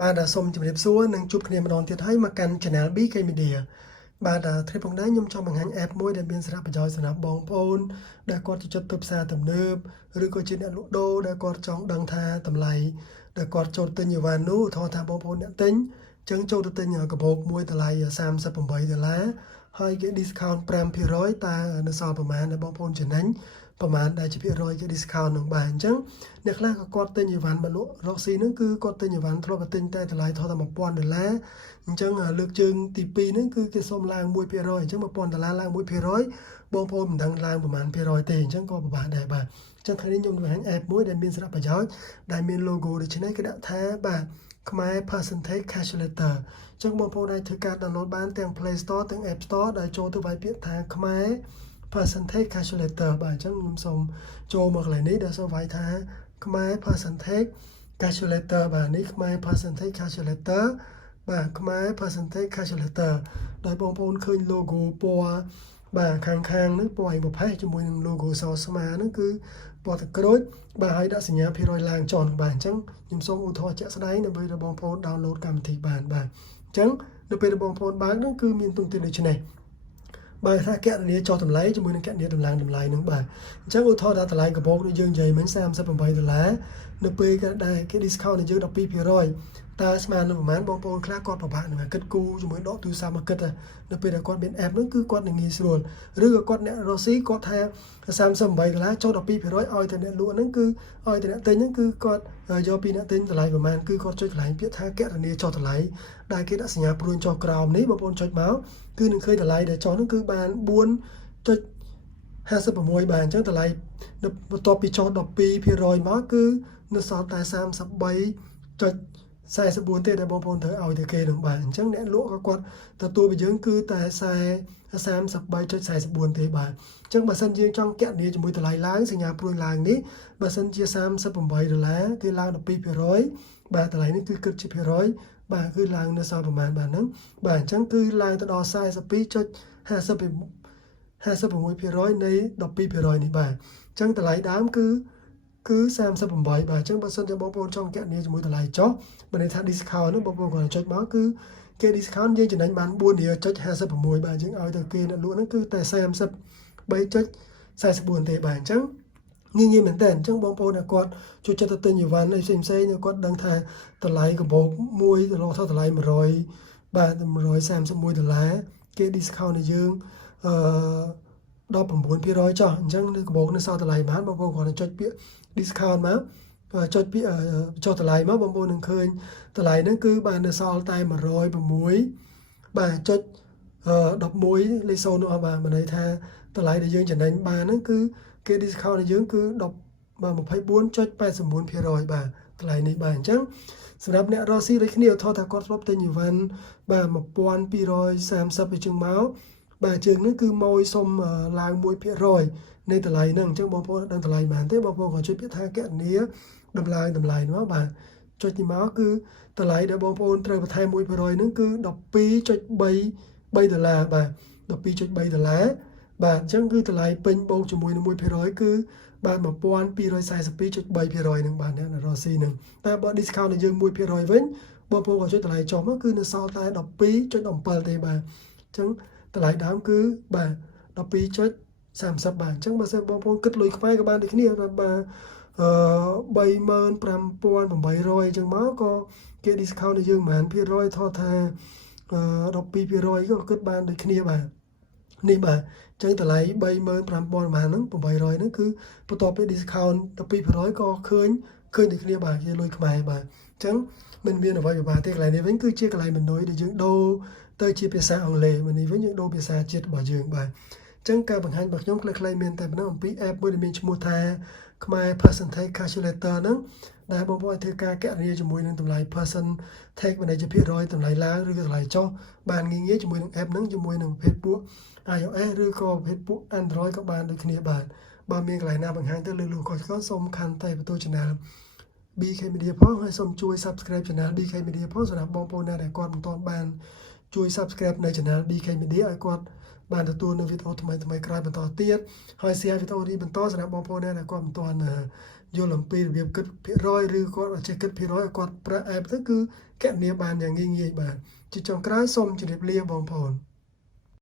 បាទសូមជម្រាបសួរនិងជួបគ្នាម្ដងទៀតហើយមកកាន់ Channel BK Media បាទថ្ងៃនេះខ្ញុំចង់បង្ហាញ app មួយដែលមានសារៈប្រយោជន៍សម្រាប់បងប្អូនដែលគាត់ចូលទៅផ្សារទំនើបឬក៏ជាអ្នកលក់ដូរដែលគាត់ចង់ដឹងថាតម្លៃដែលគាត់ចូលទិញអីវ៉ាន់នោះថាបងប្អូនអ្នកទិញចឹងចូលទៅទិញកាបូបមួយតម្លៃ$38ហើយគេ discount 5%តើនៅសល់ប្រហែលដែលបងប្អូនចំណេញប្រហែលដែលជាភាគរយគេ discount នឹងបានអញ្ចឹងអ្នកខ្លះក៏គាត់ទិញអីវ៉ាន់មកលក់រកស៊ីហ្នឹងគឺគាត់ទិញអីវ៉ាន់ធ្លាប់តែទិញតែតម្លៃថោកតែ$1000អញ្ចឹងលើកជើងទី2ហ្នឹងគឺគេសុំឡើង1%អញ្ចឹង$1000ឡើង1%បងប្អូនមិនដឹងឡើងប្រហែលភាគរយទេអញ្ចឹងក៏ពិបាកដែរបាទអញ្ចឹងថ្ងៃនេះខ្ញុំបង្ហាញ app មួយដែលមានសារៈប្រយោជន៍ដែលមាន logo ដូច្នេះគេដាក់ថាបាទខ្មែរ Percentage Calculator អញ្ចឹងបងប្អូនអាចធ្វើការ download បានទាំង Play Store ទាំង App Store ដែលចូលទៅវាយពាក្យថាខ្មែរ Percentage Calculator បាទអញ្ចឹងខ្ញុំសូមចូលមកកន្លែងនេះដែលសូមវាយថាខ្មែរ Percentage Calculator បាទនេះខ្មែរ Percentage Calculator បាទខ្មែរ Percentage Calculator ដោយបងប្អូនឃើញ logo ពណ៌បាទខាងហ្នឹងពណ៌ឯប្រផេះជាមួយនឹង logo សស្មើហ្នឹងគឺពណ៌ទឹកក្រូចបាទហើយដាក់សញ្ញាភាគរយឡើងចុះបាទអញ្ចឹងខ្ញុំសូមឧទាហរណ៍ជាក់ស្ដែងដើម្បីឲ្យបងប្អូន download កម្មវិធីបានបាទអញ្ចឹងនៅពេលដែលបងប្អូនបើកហ្នឹងគឺមានទូទាត់ដូចនេះបាទថាកណនីចុះតម្លៃជាមួយនឹងកណនីតម្លើងតម្លៃហ្នឹងបាទអញ្ចឹងឧទាហរណ៍ថាតម្លៃកាបូបដូចយើងនិយាយមិញ$38នៅពេលដែលគេ discount ឲ្យយើង12%តើស្មើនឹងប្រហែលបងប្អូនខ្លះគាត់ពិបាកនឹងគិតគូរជាមួយដកទូរស័ព្ទមកគិតនៅពេលដែលគាត់មាន app ហ្នឹងគឺគាត់នឹងងាយស្រួលឬក៏គាត់អ្នករកស៊ីគាត់ថា$38ចុះ12%ឲ្យតែអ្នកលក់ហ្នឹងគឺឲ្យតែអ្នកទិញហ្នឹងគឺគាត់យកពីអ្នកទិញតម្លៃប្រហែលគឺគាត់ចុចកន្លែងពាក្យថាកណនីចុះតម្លៃដែលគេដាក់សញ្ញាព្រួយចុះក្រោមនេះបងប្អូនចុចមកគឺនឹងឃើញតម្លៃដែលចុះហ្នឹងគឺបាន4.56បាទអញ្ចឹងតម្លៃបន្ទាប់ពីចុះ12%មកគឺនៅសល់តែ33.44ទេដែលបងប្អូនត្រូវឲ្យទៅគេនឹងបាទអញ្ចឹងអ្នកលក់ក៏គាត់ទទួលពីយើងគឺតែ33.44ទេបាទអញ្ចឹងបើសិនយើងចង់គណនាជាមួយតម្លៃឡើងសញ្ញាព្រួយឡើងនេះបើសិនជា$38គេឡើង12%បាទតម្លៃនេះគឺគិតជាភាគរយបាទគឺឡើងនៅសល់ប្រមាណបាទហ្នឹងបាទអញ្ចឹងគឺឡើងទៅដល់42.56%នៃ12%នេះបាទអញ្ចឹងតម្លៃដើមគឺ38បាទអញ្ចឹងបើសិនជាបងប្អូនចង់គណនាជាមួយតម្លៃចុះបើន័យថា discount ហ្នឹងបងប្អូនគាត់ចុចមកគឺគេ discount យើងចំណេញបាន4.56បាទយើងឲ្យទៅគេអ្នកលក់ហ្នឹងគឺតែ33.44ទេបាទអញ្ចឹងងាយមែនតើអញ្ចឹងបងប្អូនគាត់ជួយចិត្តទៅទិញអីវ៉ាន់ផ្សេងគាត់ដឹងថាតម្លៃកាបូបមួយទៅដល់តម្លៃ100បាទ$131គេ discount ឲ្យយើង19%ចុះអញ្ចឹងនៅកាបូបនៅសល់តម្លៃបានបងប្អូនគាត់ចុចពាក្យ discount មកចុចពាក្យចុះតម្លៃមកបងប្អូននឹងឃើញតម្លៃហ្នឹងគឺបាននៅសល់តែ106បាទចុច11លេខ0នោះបាទមានន័យថាតម្លៃដែលយើងចំណេញបានហ្នឹងគឺគេ discount ឲ្យយើងគឺ24.89%បាទតម្លៃនេះបាទអញ្ចឹងសម្រាប់អ្នករកស៊ីដូចគ្នាថតថាគាត់ធ្លាប់ទិញអីវ៉ាន់បាទ1230អញ្ចឹងមកបាទជើងនេះគឺម៉ួយសុំឡើង1%នៃតម្លៃហ្នឹងអញ្ចឹងបងប្អូនដឹងតម្លៃបានទេបងប្អូនក៏ជួយពាក្យថាកណនីតម្លៃនោះបាទចុចទីមកគឺតម្លៃដែលបងប្អូនត្រូវបន្ថែម1%ហ្នឹងគឺ$12.33បាទ$12.3បាទអញ្ចឹងគឺតម្លៃពេញបូកជាមួយនឹង1%គឺបាទ1242.3%ហ្នឹងបាទអ្នករកស៊ីហ្នឹងតែបើ discount ឲ្យយើង1%វិញបងប្អូនក៏ចុចតម្លៃចុះមកគឺនៅសល់តែ12.7ទេបាទអញ្ចឹងតម្លៃដើមគឺបាទ12.30បាទអញ្ចឹងបើសិនបងប្អូនគិតលុយខ្មែរក៏បានដូចគ្នាបាទ35,800អញ្ចឹងមកក៏គេ discount ឲ្យយើងប្រហែលភាគរយថតថា12%ក៏គិតបានដូចគ្នាបាទនេះបាទអញ្ចឹងតម្លៃ35,000ប្រហែលហ្នឹង800ហ្នឹងគឺបន្ទាប់ពី discount 12%ក៏ឃើញដូចគ្នាបាទគេលុយខ្មែរបាទអញ្ចឹងមិនមានអ្វីពិបាកទេកន្លែងនេះវិញគឺជាកន្លែងបន្នុយដែលយើងដូរទៅជាភាសាអង់គ្លេសនេះវិញយើងដូរភាសាជាតិរបស់យើងបាទអញ្ចឹងការបង្ហាញរបស់ខ្ញុំខ្លីៗមានតែប៉ុណ្ណឹងអំពី app មួយដែលមានឈ្មោះថាខ្មែរ Percentage Calculator ហ្នឹងដែលបងប្អូនធ្វើការគណនាជាមួយនឹងតម្លៃ percentage មិនដែលជាភាគរយតម្លៃឡើងឬក៏តម្លៃចុះបានងាយជាមួយនឹង app ហ្នឹងជាមួយនឹងប្រភេទពួក iOS ឬក៏ប្រភេទពួក Android ក៏បានដូចគ្នាបាទបើមានកន្លែងណាបង្ហាញទៅលើលោកក៏សូមខន្តីបន្ទោ channel BK Media ផងហើយសូមជួយ subscribe channel BK Media ផងសម្រាប់បងប្អូនណាដែលគាត់មិនទាន់បានជួយ subscribe នៅ channel BK Media ឲ្យគាត់បានទទួលនៅវីដេអូថ្មីក្រោយបន្តទៀតហើយ share វីដេអូនេះបន្តសម្រាប់បងប្អូនដែលគាត់មិនទាន់ យល់អំពីរបៀបគិតភាគរយឬគាត់អត់ចេះគិតភាគរយគាត់ប្រើ app ទៅគឺកណនីបានយ៉ាងងាយៗបាទជាចុងក្រោយសូមជម្រាបលាបងប្អូន